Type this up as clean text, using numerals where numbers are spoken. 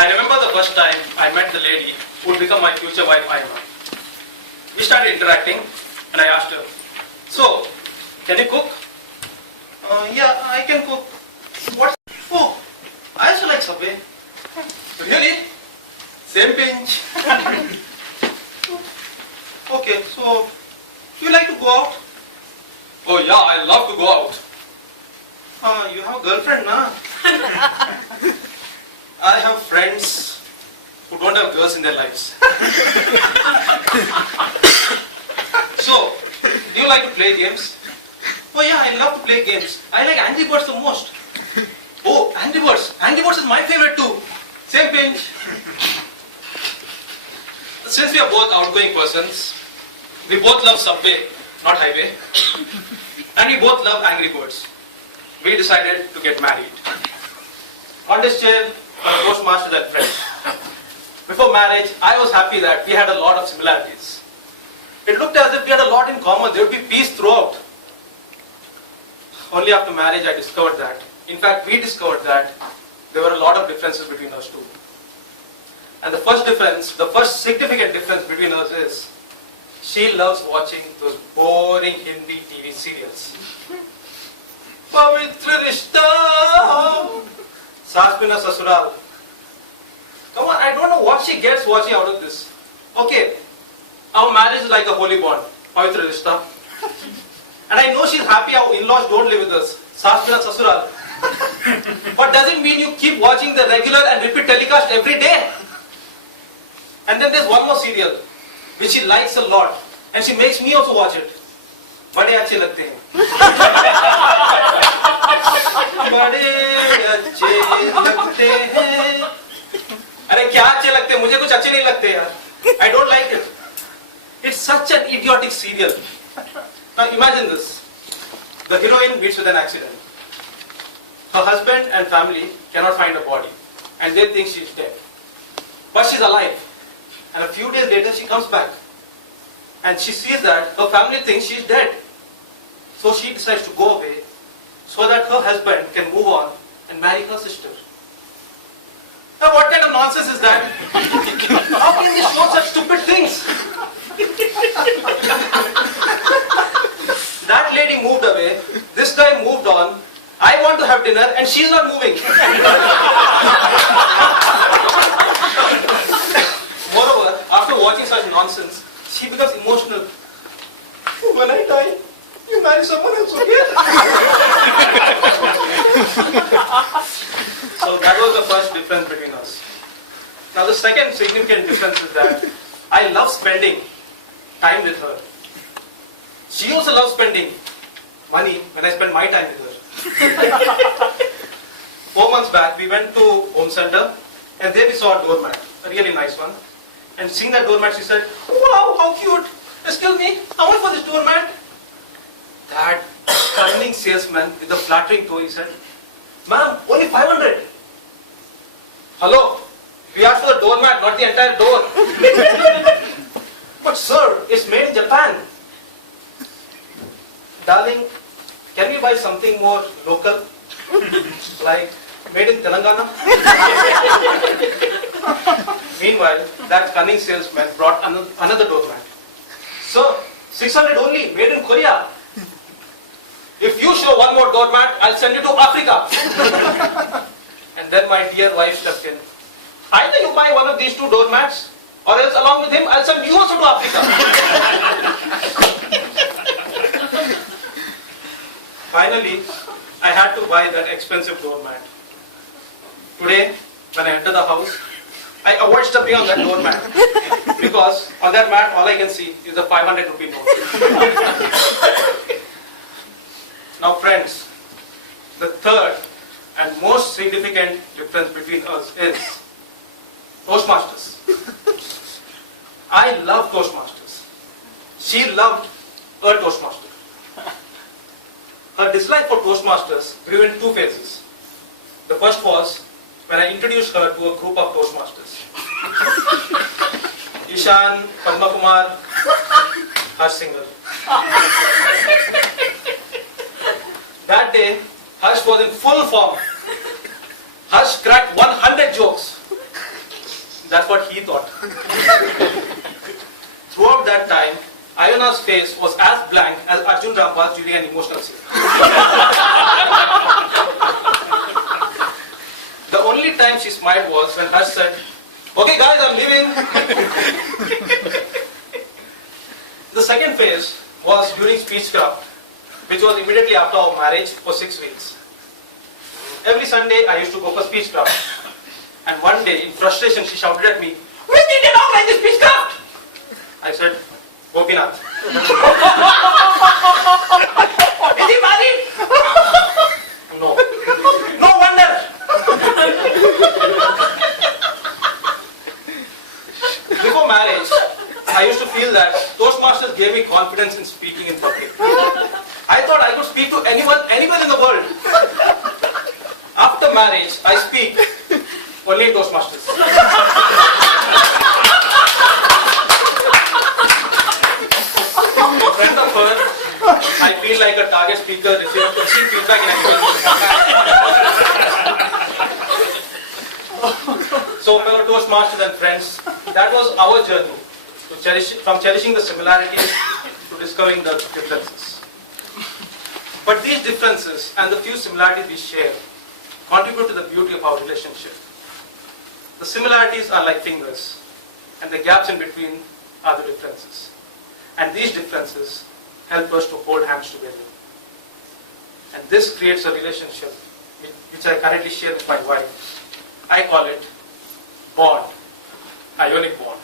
I remember the first time I met the lady who would become my future wife, Aima. We started interacting and I asked her, "So, can you cook?" "Yeah, I can cook." "What?" "Oh, I also like Subway." "Really? Same pinch." "Okay, so do you like to go out?" "Oh yeah, I love to go out." You have a girlfriend, na?" "I have friends who don't have girls in their lives." "So, do you like to play games?" "Oh yeah, I love to play games. I like Angry Birds the most." "Oh, Angry Birds. Angry Birds is my favorite too." Same pinch. Since we are both outgoing persons, we both love Subway, not Highway, and we both love Angry Birds. We decided to get married. On this chair, our postmaster and friends. Before marriage, I was happy that we had a lot of similarities. It looked as if we had a lot in common. There would be peace throughout. Only after marriage I discovered that. In fact, we discovered that there were a lot of differences between us two. And the first difference, the first significant difference between us is, she loves watching those boring Hindi TV serials. Pavitra Rishta, Saas Bina Sasural. Come on, I don't know what she gets watching out of this. Okay, our marriage is like a holy bond, Pavitra Rishta. And I know she's happy our in-laws don't live with us, Saas Bina Sasural. But does it mean you keep watching the regular and repeat telecast every day? And then there's one more serial, which she likes a lot, and she makes me also watch it. बड़े अच्छे लगते हैं. बड़े अच्छे लगते हैं. अरे क्या अच्छे लगते हैं? मुझे कुछ अच्छे नहीं लगते यार. I don't like it. It's such an idiotic serial. Now imagine this. The heroine meets with an accident. Her husband and family cannot find her body, and they think she's dead. But she's alive. And a few days later she comes back. And she sees that her family thinks she's dead. So she decides to go away so that her husband can move on and marry her sister. Now what kind of nonsense is that? How can they show such stupid things? That lady moved away, this guy moved on, I want to have dinner and she's not moving. Moreover, after watching such nonsense, she becomes emotional. When I die, you marry someone else, okay? So that was the first difference between us. Now the second significant difference is that I love spending time with her. She also loves spending money when I spend my time with her. 4 months back, we went to Home Center and there we saw a doormat, a really nice one. And seeing that doormat, she said, "Wow, how cute! Excuse me, how much for this doormat?" That cunning salesman with the flattering tone, he said, "Ma'am, only 500. Hello, we asked for the doormat, not the entire door." "But sir, it's made in Japan." "Darling, can we buy something more local? Like made in Telangana?" Meanwhile, that cunning salesman brought another doormat. "Sir, 600 only, made in Korea. If you show one more doormat, I'll send you to Africa." And then my dear wife stepped in. "Either you buy one of these two doormats, or else along with him, I'll send you also to Africa." Finally, I had to buy that expensive doormat. Today, when I enter the house, I avoid stepping on that doormat. Because on that mat, all I can see is a 500 rupee note. Now friends, the third and most significant difference between us is Toastmasters. I love Toastmasters. She loved her Toastmaster. Her dislike for Toastmasters grew in two phases. The first was when I introduced her to a group of Toastmasters. Ishan, Padma Kumar, Harsh Singhal. That day, Harsh was in full form. Harsh cracked 100 jokes. That's what he thought. Throughout that time, Iona's face was as blank as Arjun Ram was during an emotional scene. The only time she smiled was when Harsh said, "Okay guys, I'm leaving." The second phase was during speechcraft, which was immediately after our marriage for 6 weeks. Every Sunday I used to go for speechcraft. And one day, in frustration, she shouted at me, "When did you not like this speechcraft?" I said, "Gopinath." "Is he married?" "No." "No wonder." Before marriage, I used to feel that Toastmasters gave me confidence in speaking in public. I thought I could speak to anyone, anywhere in the world. After marriage, I speak only in Toastmasters. In front of her, I feel like a target speaker receiving feedback in So, fellow Toastmasters and friends, that was our journey from cherishing the similarities to discovering the differences. But these differences and the few similarities we share contribute to the beauty of our relationship. The similarities are like fingers, and the gaps in between are the differences. And these differences help us to hold hands together. And this creates a relationship which I currently share with my wife. I call it bond, ionic bond.